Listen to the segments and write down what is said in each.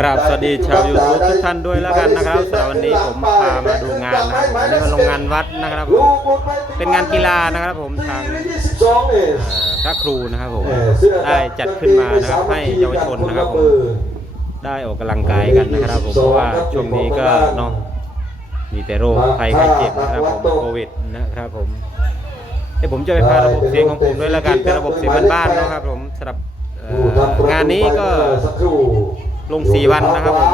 กราบสวัสดีชาวยูทูบทุกท่านด้วยแล้วกันนะครับสำหรับวันนี้ผมพามาดูงานนะครับวันนี้มาลงงานวัดนะครับผมเป็นงานกีฬานะครับผมทางเอ่อพระครูนะครับผมได้จัดขึ้นมานะครับให้เยาวชนนะครับผมได้ออกกำลังกายกันนะครับผมเพราะว่าช่วงนี้ก็เนาะมีแต่โรคภัยไข้เจ็บนะครับผมโควิดนะครับผมเดี๋ยวผมจะไปพาระบบเสียงของผมด้วยแล้วกันเป็นระบบเสียงบ้านๆนะครับผมสำหรับเอ่องานนี้ก็ ลงสี่วันนะครับผม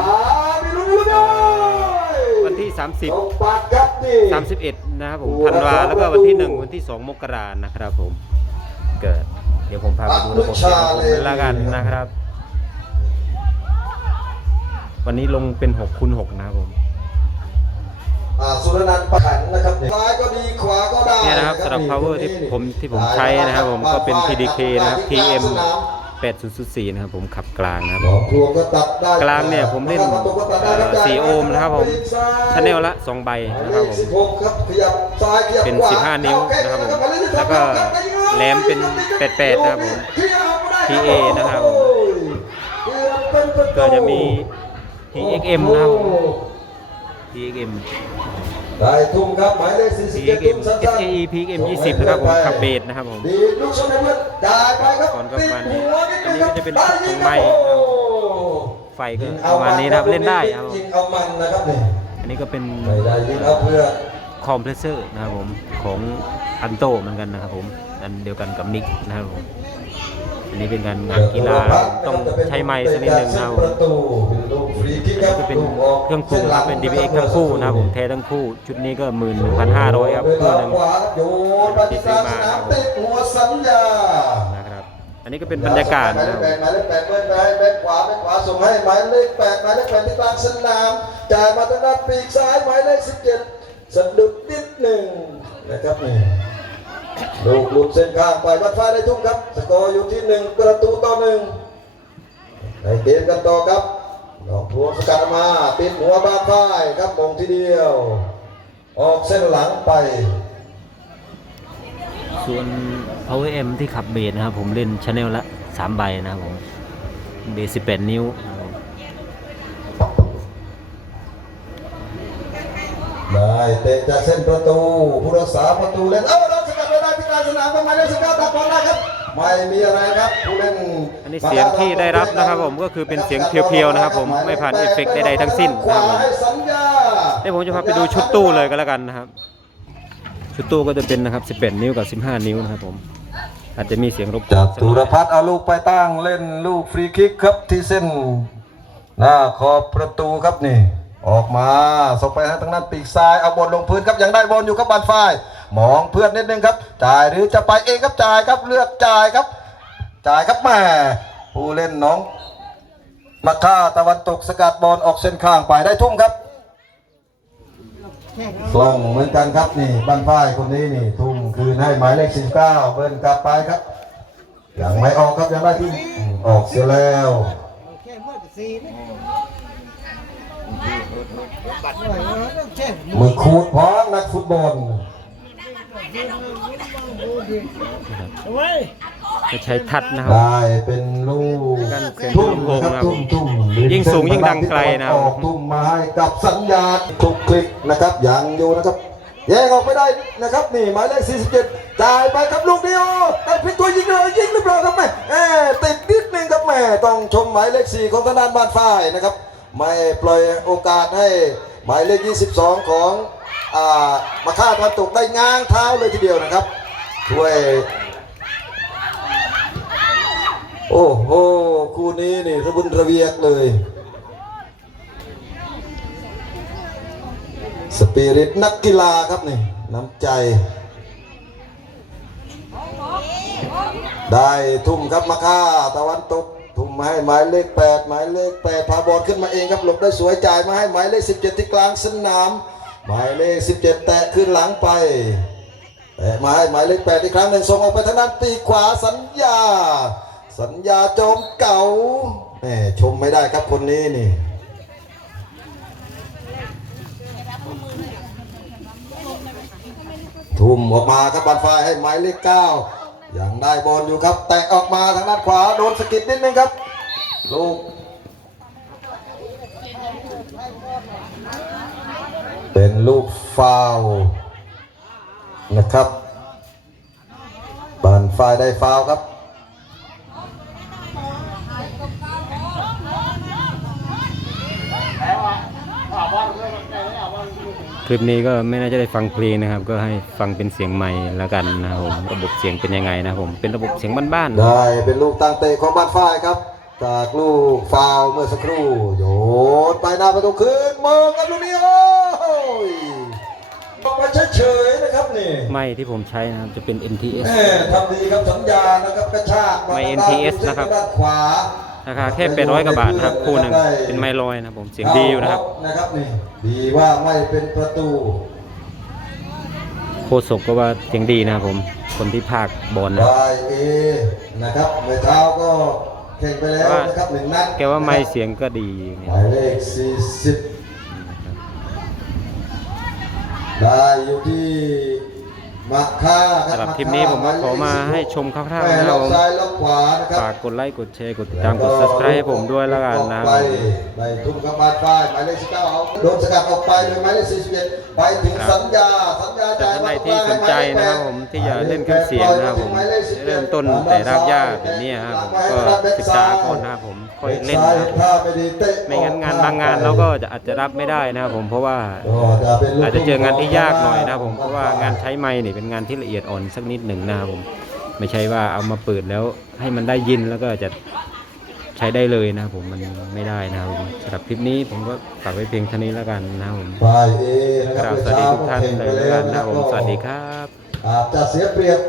วันที่ 30 31 นะครับผมธันวาแล้วก็วันที่ 1 วันที่ 2 มกรานะครับผมเกิด เดี๋ยวผมพาไปดูระบบเสียงของผมด้วยแล้วกันนะครับ วันนี้ลงเป็น6คูณ6นะครับผมอ่าสุรนันท์ประขันนะครับซ้ายก็ดีขวาก็ได้เนี่ยนะครับสำหรับ power ที่ผมที่ผมใช้นะครับผมก็เป็น PDK นะครับ TM 8004นะครับผมขับกลางนะครับหนองครัวก็ตัดได้กลางเนี่ยผมเล่นประตูก็ตัดได้ครับเอ่อสี่โอห์มนะครับผมชาแนลละ 2 ใบนะครับผมสิบหกครับขยับซ้ายขยับเป็นขวา15 นิ้วนะครับผมแล้วก็แหลมเป็น 88 นะครับผม PA นะครับผมก็จะมี TXM นะครับผม TXM ได้ทุ่มครับหมายเลข47 PXM ทุ่มสั้น SAE PXM 20 นะครับผมขับเบสนะครับผมดีลูกชนให้เพื่อนจ่ายไปครับก่อนก็ติดประมาณนี้หัวนิดนึงครับอันนี้ก็จะเป็นได้ของยิงไมค์โอ้ไฟก็ประมาณนี้นะครับเล่นได้ครับผมยิงเอามันนะครับนี่อันนี้ก็เป็นไม่ได้ยิงเอาเพื่อคอมเพรสเซอร์นะครับผมของอันโตเหมือนกันนะครับผมอันเดียวกันกับนิกนะครับผมอันนี้เป็นการงานกีฬาต้องใช้ไม้สักนิดหนึ่งนะครับ ผมประตูเป็นลูกฟรีคิกครับก็เป็นเครื่องปรุงครับเป็น DBX ทั้งคู่นะครับผมเททั้งคู่ ชุดนี้ก็หมื่นหนึ่งพันห้าร้อยครับคู่หนึ่งขวาโยนไปที่กลางสนามติดหัวสัญญานะครับ อันนี้ก็เป็นบรรยากาศหมายนะเลคขรับแปดหมายเลขแปดเบิ้ลไปแบ็คขวาแบ็คขวาส่งให้หมายเลขแปดหมายเลขแปดที่กลางสนามจ่ายมาทางด้านปีกซ้ายหมายเลขสิบเจ็ดสะดุดนิดหนึ่งนะครับนี่ลูกหลุดเส้นข้างไปวัดฟ้าได้ทุ่มครับ สกอร์อยู่ที่หนึ่งประตูต่อหนึ่งในเกมกันต่อครับ ดอกพวงสกัดมาติดหัวบ้านฝ้ายครับมงทีเดียว ออกเส้นหลังไป ส่วน Power M ที่ขับเบสนะครับ ผมเล่นชาแนลละ3ใบนะครับผมเบส18นิ้วนะครับผมได้เตะจากเส้นประตูผู้รักษาประตูเล่นเอ้าโดนสกัดไม่ได้ที่กลางสนามก็หมายเลขสิบเก้าตัดบอลได้ครับ ไม่มีอะไรครับผู้เล่นอันนี้เสียงที่ได้รับนะครับผมก็คือเป็นเสียงเพียวๆนะครับ ผมไม่ผ่านเอฟเฟกต์ใดๆทั้งสิ้นขนะครับวาผมให้สัญญาเดี๋ยวผมจะพาไปดูชุดตู้เลยก็แล้วกันนะครับ ชุดตู้ก็จะเป็นนะครับ 18 นิ้วกับ 15 นิ้วนะครับผมอาจจะมีเสียงรบกวนจากสักตุหรน่อยพัฒน์เอาลูกไปตั้งเล่นลูกฟรีคิกครับที่เส้นหน้าขอบประตูครับนี่ ออกมาส่งไปทางด้านปีกซ้ายเอาบอลลงพื้นครับยังได้บอลอยู่ครับบานฝ้าย มองเพื่อนนิดนึงครับ จ่ายหรือจะไปเองครับจ่ายครับเลือกจ่ายครับ จ่ายครับแม่ผู้เล่นน้องมาค่าตะวันตกสกัดบอลออกเส้นข้างไปได้ทุ่มครับกล้องเหมือนกันครับนี่บ้านฝ้ายคนนี้นี่ ทุ่มคืนให้หมายเลข 19 เบิ้ลกลับไปครับยังไม่ออกครับยังได้ที่อืมออกเสียแล้วแค่เมื่อสีนี่หน่อยนะต้องแค่มือขูดพร้อมนักฟุตบอล ไว้จะใช้ทัดนะครับ ได้เป็นลูกกันเสียงทุ่มลำโพงนะครับนะครับทุ่มทุ่มยิ่งสูงยิ่งดังไกลนะครับออกทุ่มมาให้กับสัญญาณคลุกคลิกนะครับยังอยู่นะครับ แยกออกไปได้นะครับนี่หมายเลข47จ่ายไปครับลูกเดียวได้พลิกตัวยิงเลยยิงหรือเปล่าครับแม่เอ้ติดนิดนึงครับแม่ต้องชมหมายเลข4ของธนานบ้านฝ้ายนะครับ ไม่ปล่อยโอกาสให้หมายเลข 22 ของอ่า มาฆ่าตะวันตกได้ง้างเท้าเลยทีเดียวนะครับช่วย โอ้โห คู่นี้นี่ระบุนระเวียกเลย สปิริตนักกีฬาครับนี่ น้ำใจ ได้ทุ่มครับมาค่าตะวันตกทุ่มมาให้หมายเลขแปดหมายเลขแปดพาบอลขึ้นมาเองครับหลบได้สวยจ่ายมาให้หมายเลขสิบเจ็ดที่กลางสนาม หมายเลขสิบเจ็ดแตะขึ้นหลังไปแต่มาให้หมายเลขแปดอีกครั้งหนึ่งส่งออกไปทางด้านปีกขวาสัญญา สัญญาจมเก่าแหมชมไม่ได้ครับคนนี้นี่ทุ่มออกมาครับบอลไฟให้หมายเลขเก้ายังได้บอลอยู่ครับ แตะออกมาทางด้านขวาโดนสกิดนิดนึงครับ ลูก เป็นลูกฟาวล์นะครับบานฝ่ายได้ฟาวล์ครับคลิปนี้ก็ไม่น่าจะได้ฟังเพลงนะครับ ก็ให้ฟังเป็นเสียงใหม่แล้วกันนะครับผมระบบเสียงเป็นยังไงนะครับผมเป็นระบบเสียงบ้านๆได้เป็นลูกตั้งเตะของบ้านฝ่ายครับ จากลูกฟาวล์เมื่อสักครู่โยนไปหน้าประตูคืนมองกันลูกนี้โอ้ย บอกมาเฉยๆนะครับนี่ไม่ที่ผมใช้นะครับจะเป็น NTS แม่ทำดีครับสัญญานะครับกระชากาไม่ทางด้าน NTS นะครับด้านขวาราคาแค่800กว่าบาทนะครับคู่หนึ่งเป็นไมลอยนะครับผมเสียงดีอยู่นะครับนะครับนี่ดีว่าไม่เป็นประตูโคศกก็ว่าเสียงดีนะครับผมคนที่ภาคบอลนะวายเอนะครับเมื่อเช้าก็แข่งไปแล้วนะครับหนึ่งนัดแกว่าไม่เสียงก็ดีหเนี่ยมายเลข40 ได้อ สำหรับคลิปนี้ผมก็ขอมาให้ชมคร่าวๆแม่นะคล็รัอบกผมซ้ายล็อกขวานะครับฝากกดไลค์กดแชร์กดติดตามกด subscribe ให้ผมด้วยแล้วกันนะครับไปไปทุ่มกระบาดฝ้ายหมายเลข19เอาโดนสกัดออกไปโดยหมายเลข41ไปถึงสัญญาสัญญาแต่จ่ายท่านใดมาที่สนใจนะครับผมที่อยากเล่นเครื่องเสียงนะครับผมเริ่มต้นแต่รากหญ้าแบบนี้ครับผมก็ศึกษาก่อนนะครับผมค่อยเล่นนะครับถ้าไม่ดีเตะไม่งั้นงานบางงานเราก็จะอาจจะรับไม่ได้นะครับผมเพราะว่าก็จะเป็นลูกอาจจะเจองานที่ยากหน่อยนะครับผมเพราะว่างานใช้ไม้นี่เป็นงานที่ละเอียดอ่อนสักนิดหนึ่งนะครับผมไม่ใช่ว่าเอามาเปิดแล้วให้มันได้ยินแล้วก็จะใช้ได้เลยนะครับผมมันไม่ได้นะครับผมสำหรับคลิปนี้ผมก็ฝากไว้เพียงเท่านี้แล้วกันนะครับผมฝ่ายเอนะกครับราบสวัสดีทุกท่านเลยแล้วกันนะครับผมสวัสดีครับอาจจะเสียเปรียบ